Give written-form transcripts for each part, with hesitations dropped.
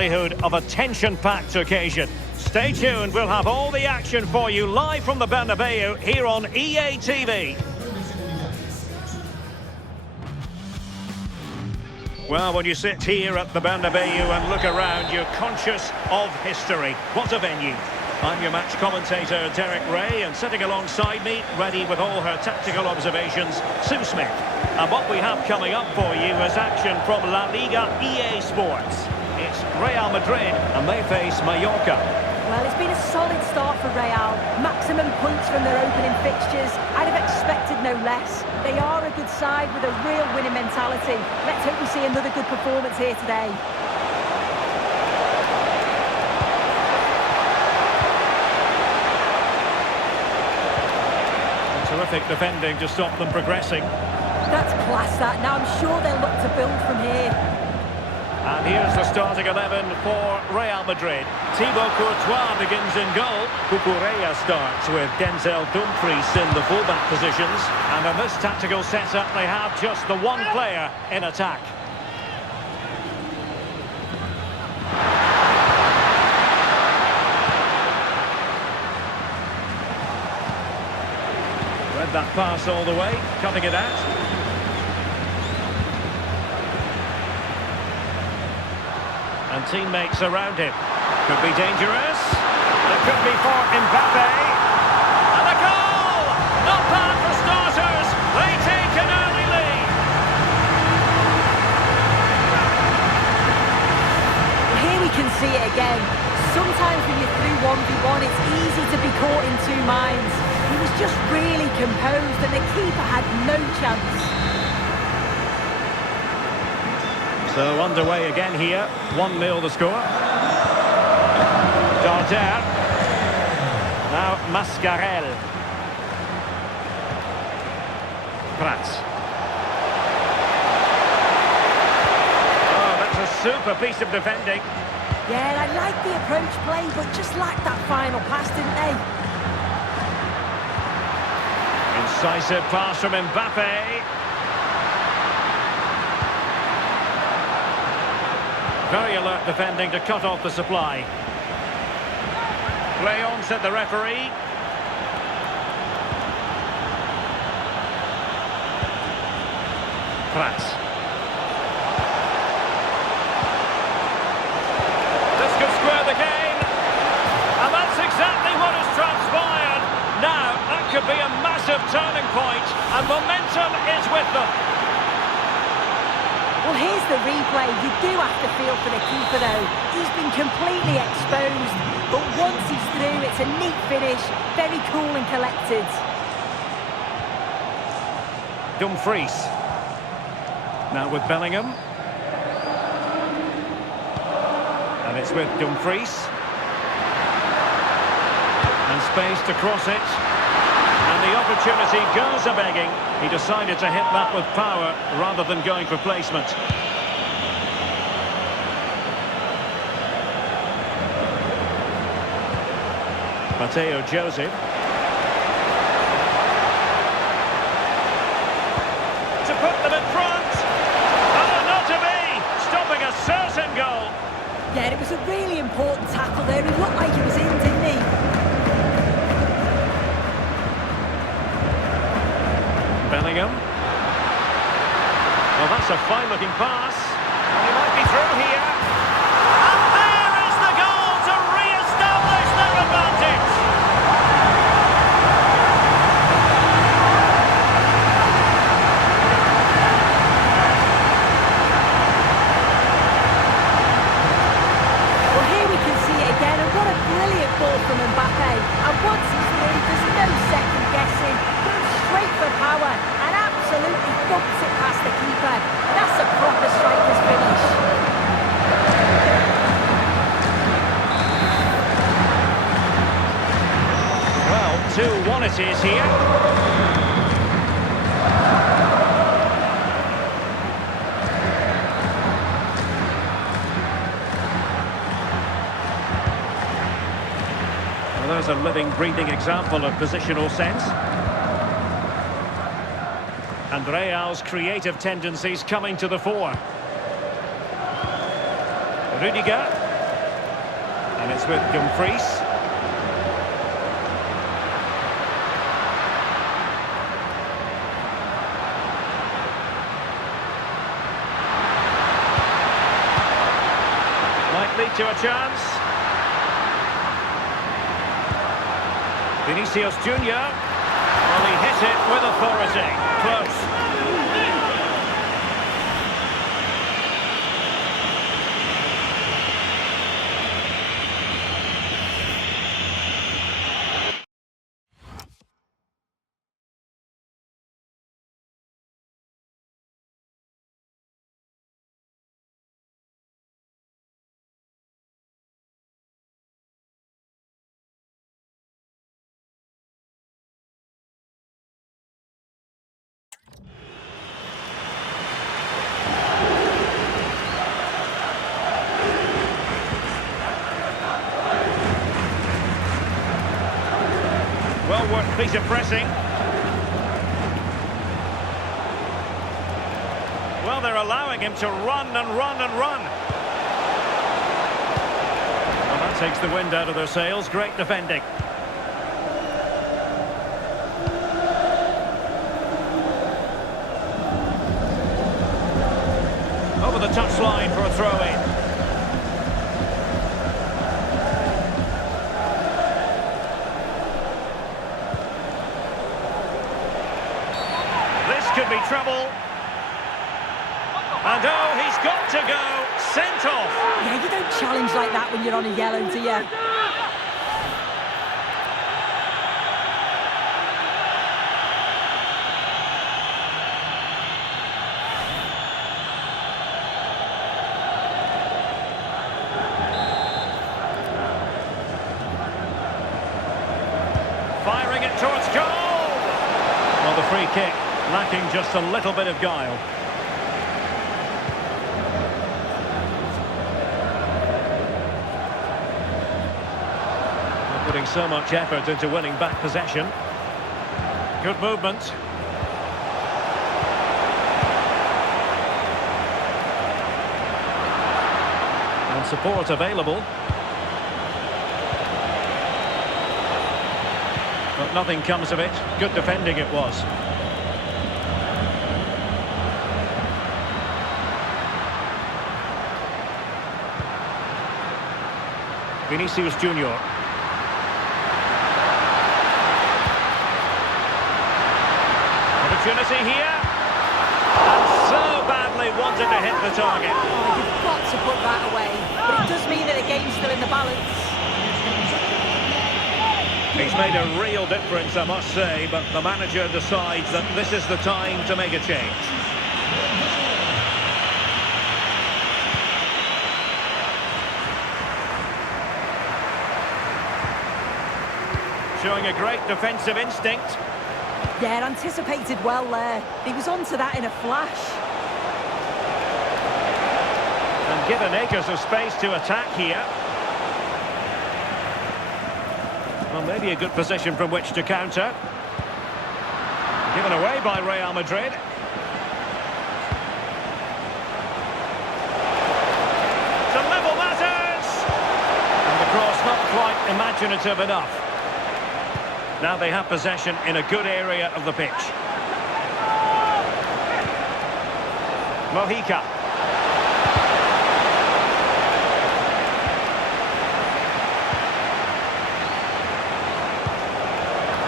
likelihood of a tension-packed occasion. Stay tuned, we'll have all the action for you live from the Bernabeu here on EA TV. Well, when you sit here at the Bernabeu and look around, you're conscious of history. What a venue. I'm your match commentator, Derek Ray, and sitting alongside me, ready with all her tactical observations, Sue Smith. And what we have coming up for you is action from La Liga EA Sports. It's Real Madrid, and they face Mallorca. Well, it's been a solid start for Real. Maximum points from their opening fixtures. I'd have expected no less. They are a good side with a real winning mentality. Let's hope we see another good performance here today. Terrific defending to stop them progressing. That's class, that. Now I'm sure they'll look to build from here. And here's the starting 11 for Real Madrid. Thibaut Courtois begins in goal. Cucurella starts with Denzel Dumfries in the fullback positions. And in this tactical setup, they have just the one player in attack. Read that pass all the way, cutting it out. And teammates around him. Could be dangerous. It could be for Mbappe. And a goal! Not bad for starters. They take an early lead. Well, here we can see it again. Sometimes when you're through 1v1, it's easy to be caught in two minds. He was just really composed and the keeper had no chance. So underway again here, 1-0 the score. Darder. Now Mascarell. Prats. Oh, that's a super piece of defending. Yeah, I like the approach play, but just lacked that final pass, didn't they? Incisive pass from Mbappe. Very alert defending to cut off the supply. Play on, said the referee. Prats. This could square the game. And that's exactly what has transpired. Now, that could be a massive turning point, and momentum is with them. Well, here's the replay. You do have to feel for the keeper, though. He's been completely exposed. But once he's through, it's a neat finish. Very cool and collected. Dumfries. Now with Bellingham. And it's with Dumfries. And space to cross it. And the opportunity goes a-begging. He decided to hit that with power rather than going for placement. Mateo Joseph. To put them in front. Oh, not to be! Stopping a certain goal. Yeah, it was a really important tackle there. He looked like he was in, didn't he? Bellingham. Well, that's a fine-looking pass. And he might be through here. And there is the goal to re-establish their advantage. Well, here we can see it again. And what a brilliant ball from Mbappe. And once he's through, there's no second guessing. Goes straight for power. And absolutely bumps it past the keeper. That's a proper striker's finish. Well, 2-1 it is here. Well, there's a living, breathing example of positional sense. And Real's creative tendencies coming to the fore. Rudiger. And it's with Dumfries. Might lead to a chance. Vinicius Junior. Well, he hit it with authority. Close. Well worked piece of pressing. Well, they're allowing him to run and run and run. Well, that takes the wind out of their sails. Great defending. Over the touchline for a throw-in. Could be trouble. And oh, he's got to go. Sent off. Yeah, you don't challenge like that when you're on a yellow, do you? Firing it towards goal. Well, the free kick. Lacking just a little bit of guile. They're putting so much effort into winning back possession. Good movement. And support available. But nothing comes of it. Good defending it was. Vinicius Junior. Opportunity here. And so badly wanted to hit the target. Oh, you've got to put that away. But it does mean that the game's still in the balance. He's made a real difference, I must say, but the manager decides that this is the time to make a change. Showing a great defensive instinct. Yeah, anticipated well there. He was onto that in a flash. And given acres of space to attack here. Well, maybe a good position from which to counter. Given away by Real Madrid. To level matters! And the cross not quite imaginative enough. Now they have possession in a good area of the pitch. Mojica.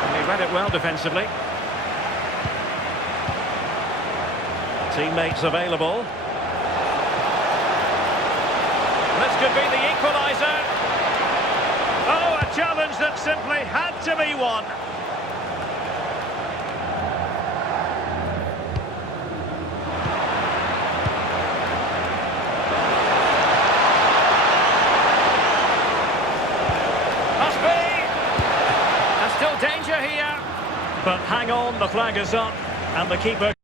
And he read it well defensively. Teammates available. This could be the equaliser. Oh, a challenge that simply had to be won. Must be. There's still danger here. But hang on, the flag is up and the keeper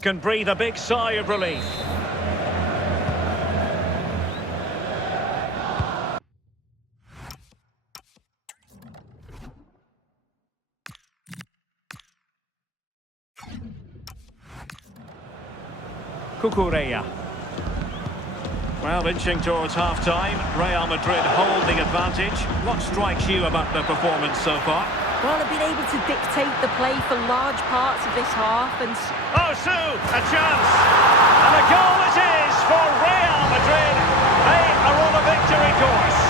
can breathe a big sigh of relief. Cucurella. Well, inching towards half-time. Real Madrid hold the advantage. What strikes you about their performance so far? Well, they've been able to dictate the play for large parts of this half and... Oh, Su! A chance! And a goal it is for Real Madrid. They are on a victory course.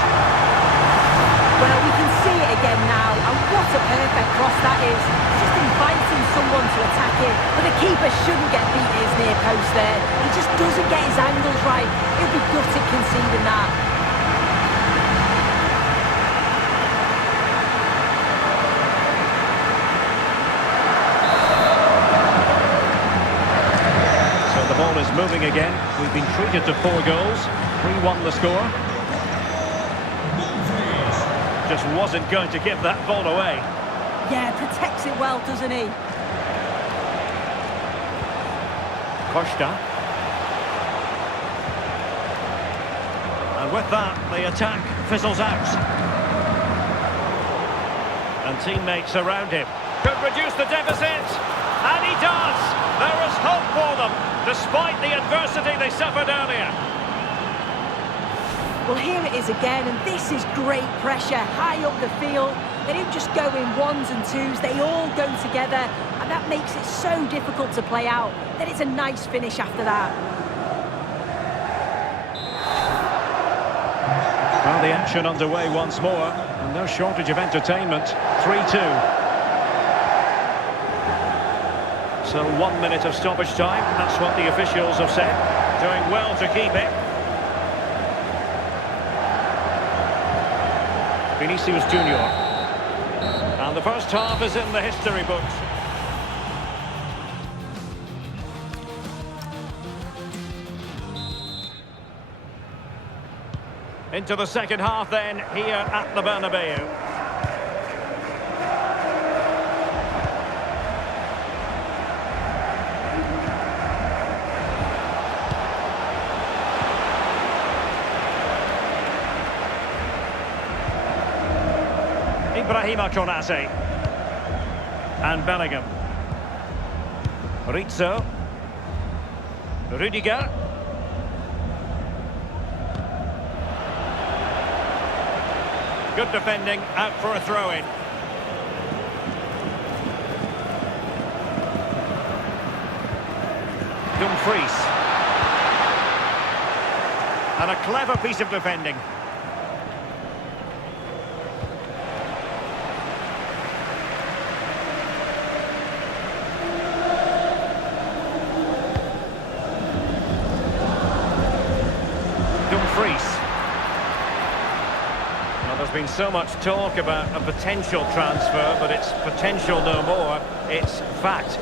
Well, we can see it again now, and what a perfect cross that is. It's just inviting someone to attack it, but the keeper shouldn't get beat at his near post there. He just doesn't get his angles right. He'll be gutted conceding that. So the ball is moving again. We've been treated to 4 goals. 3-1 the score. Just wasn't going to give that ball away. Yeah, protects it well, doesn't he? Costa. And with that, the attack fizzles out. And teammates around him. Could reduce the deficit. And he does! There is hope for them, despite the adversity they suffered earlier. Well, here it is again, and this is great pressure, high up the field. They don't just go in ones and twos, they all go together, and that makes it so difficult to play out. Then it's a nice finish after that. Well, the action underway once more, and no shortage of entertainment. 3-2. So 1 minute of stoppage time, that's what the officials have said. Doing well to keep it. Vinicius Junior. And the first half is in the history books. Into the second half then, here at the Bernabeu. Ibrahima Konate. And Bellingham. Rizzo. Rudiger. Good defending, out for a throw-in. Dumfries. And a clever piece of defending. There's been so much talk about a potential transfer, but it's potential no more, it's fact.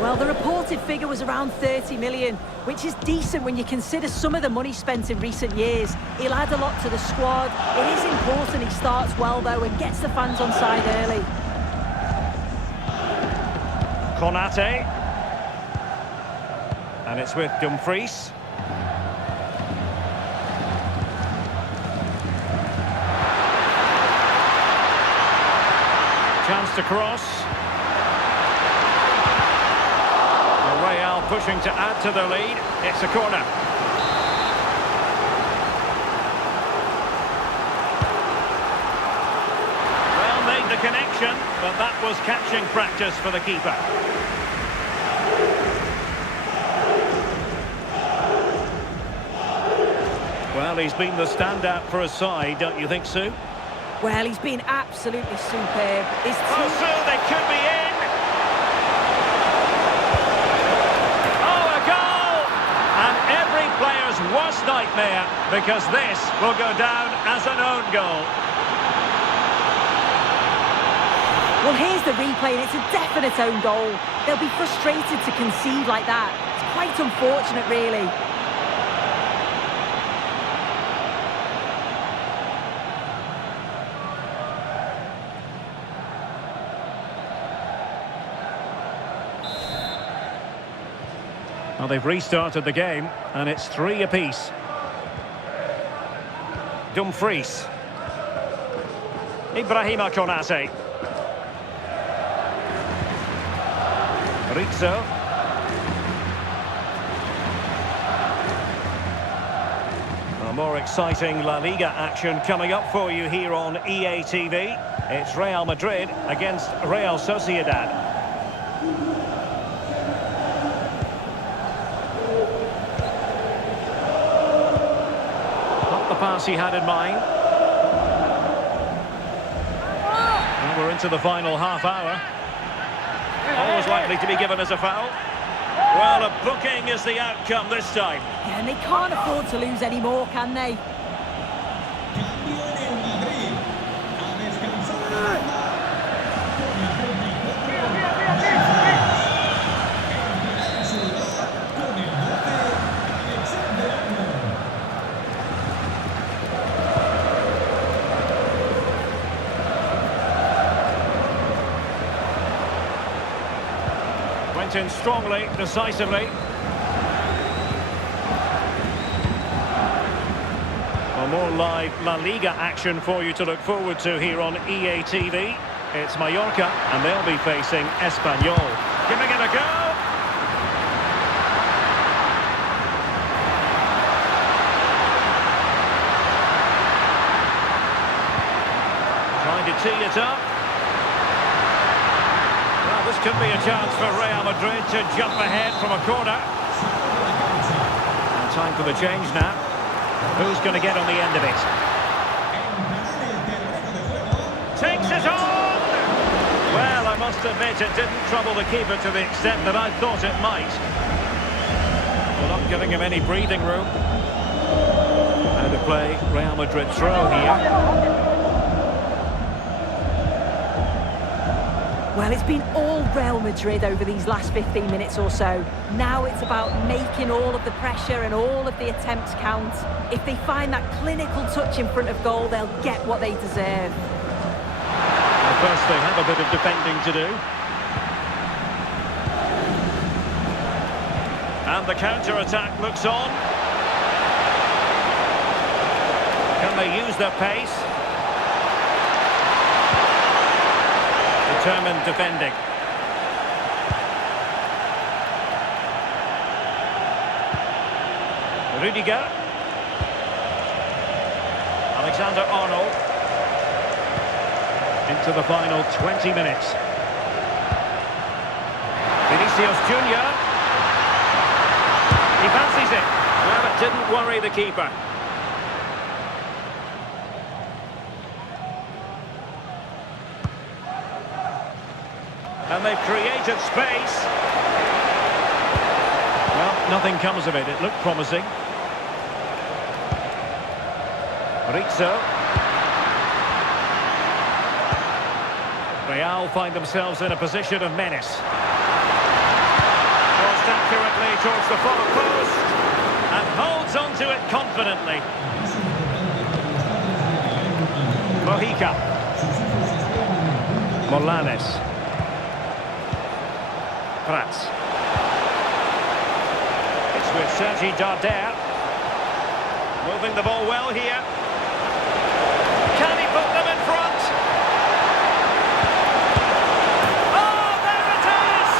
Well, the reported figure was around 30 million, which is decent when you consider some of the money spent in recent years. He'll add a lot to the squad. It is important he starts well, though, and gets the fans on side early. Konate. And it's with Dumfries. Chance to cross. Real pushing to add to the lead. It's a corner. Well, made the connection, but that was catching practice for the keeper. Well, he's been the standout for his side, don't you think, Sue? Well, he's been absolutely superb. Oh, Sue, they could be in! Oh, a goal! And every player's worst nightmare, because this will go down as an own goal. Well, here's the replay, and it's a definite own goal. They'll be frustrated to concede like that. It's quite unfortunate, really. Well, they've restarted the game, and it's 3 apiece. Dumfries. Ibrahima Konate. Rizzo. More exciting La Liga action coming up for you here on EA TV. It's Real Madrid against Real Sociedad. Not the pass he had in mind. And we're into the final half hour. Always likely to be given as a foul. Well, a booking is the outcome this time. Yeah, and they can't afford to lose any more, can they? Went in strongly, decisively. Well, more live La Liga action for you to look forward to here on EA TV. It's Mallorca, and they'll be facing Espanyol. Giving it a go. Trying to tee it up. Well, this could be a chance for Real Madrid to jump ahead from a corner. And time for the change now. Who's going to get on the end of it? Takes it on! Well, I must admit it didn't trouble the keeper to the extent that I thought it might. Well, not giving him any breathing room. Now to play Real Madrid throw here. Well, it's been all Real Madrid over these last 15 minutes or so. Now it's about making all of the pressure and all of the attempts count. If they find that clinical touch in front of goal, they'll get what they deserve. Well, first they have a bit of defending to do. And the counter-attack looks on. Can they use their pace? Determined defending. Rudiger. Alexander-Arnold. Into the final 20 minutes. Vinicius Junior. He fancies it. Well, it didn't worry the keeper. And they've created space. Well, nothing comes of it. It looked promising. Rizzo. Real find themselves in a position of menace. Crossed accurately towards the far post. And holds onto it confidently. Mojica. Morlanes. Prats. It's with Sergi Darder. Moving the ball well here. Can he put them in front? Oh, there it is!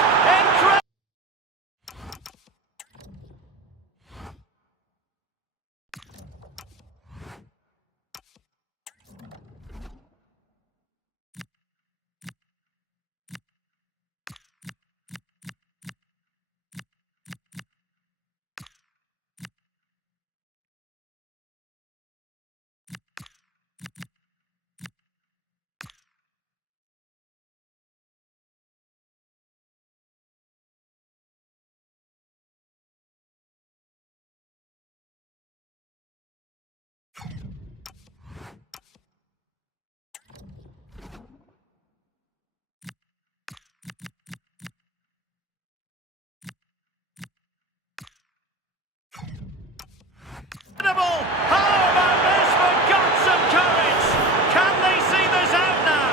Incredible! How about this for guts and courage? Can they see this out now?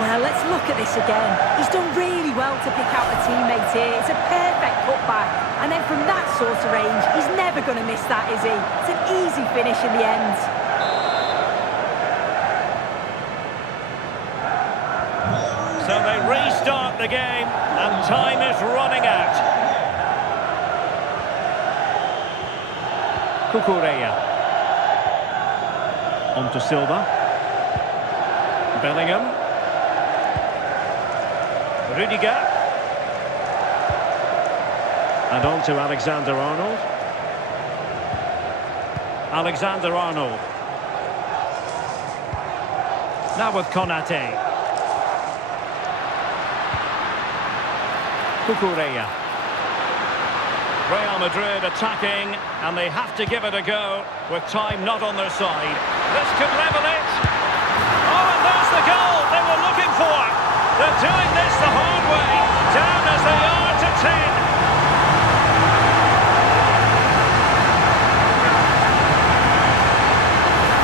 Well, let's look at this again. He's done really well to pick out a teammate here. It's a perfect putback. And then from that sort of range, he's never going to miss that, is he? It's an easy finish in the end. So they restart the game, and time is running out. Cucurella. On to Silva. Bellingham. Rudiger. And on to Alexander-Arnold. Alexander-Arnold. Now with Konate. Cucurella. Real Madrid attacking, and they have to give it a go with time not on their side. This could level it. Oh, and there's the goal they were looking for. They're doing this the hard way, down as they are to 10.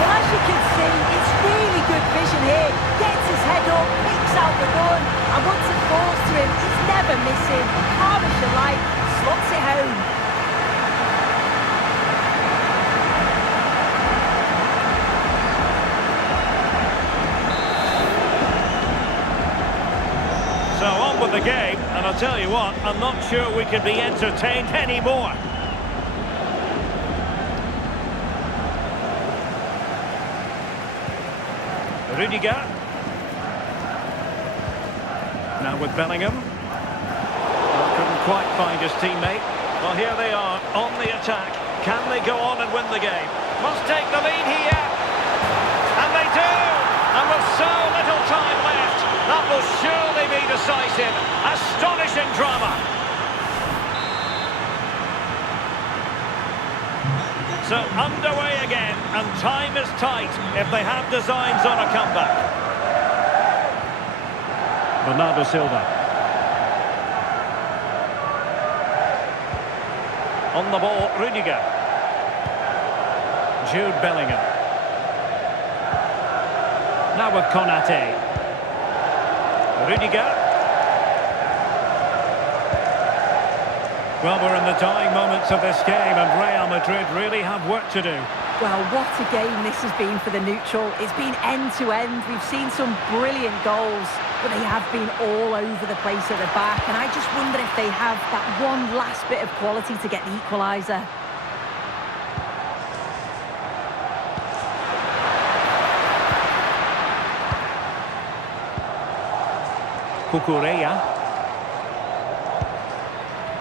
Well, as you can see, it's really good vision here. Gets his head up, picks out the run, and once it falls to him, he's never missing. Calm as you like, slots it home. So on with the game, and I'll tell you what, I'm not sure we can be entertained anymore. Rudiger. Now with Bellingham. Well, couldn't quite find his teammate. Well, here they are on the attack. Can they go on and win the game? Must take the lead here. And they do! And with so little time left, that will surely be decisive. Astonishing drama. So underway again, and time is tight if they have designs on a comeback. Bernardo Silva. On the ball, Rudiger. Jude Bellingham. Now with Konate. Rudiger. Well, we're in the dying moments of this game, and Real Madrid really have work to do. Well, what a game this has been for the neutral. It's been end-to-end. We've seen some brilliant goals, but they have been all over the place at the back, and I just wonder if they have that one last bit of quality to get the equaliser. Cucurella.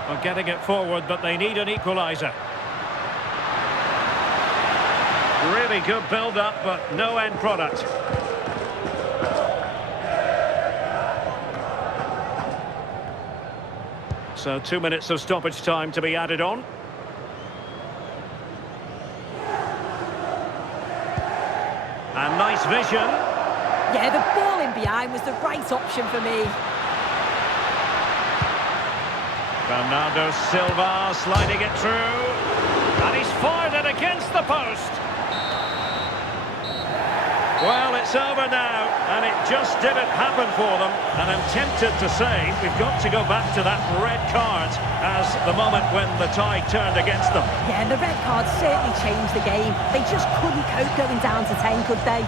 Are getting it forward, but they need an equaliser. Really good build-up, but no end product. So 2 minutes of stoppage time to be added on. And nice vision. Yeah, the ball in behind was the right option for me. Bernardo Silva sliding it through. And he's fired it against the post. Well, it's over now, and it just didn't happen for them. And I'm tempted to say we've got to go back to that red card as the moment when the tide turned against them. Yeah, and the red card certainly changed the game. They just couldn't cope going down to 10, could they?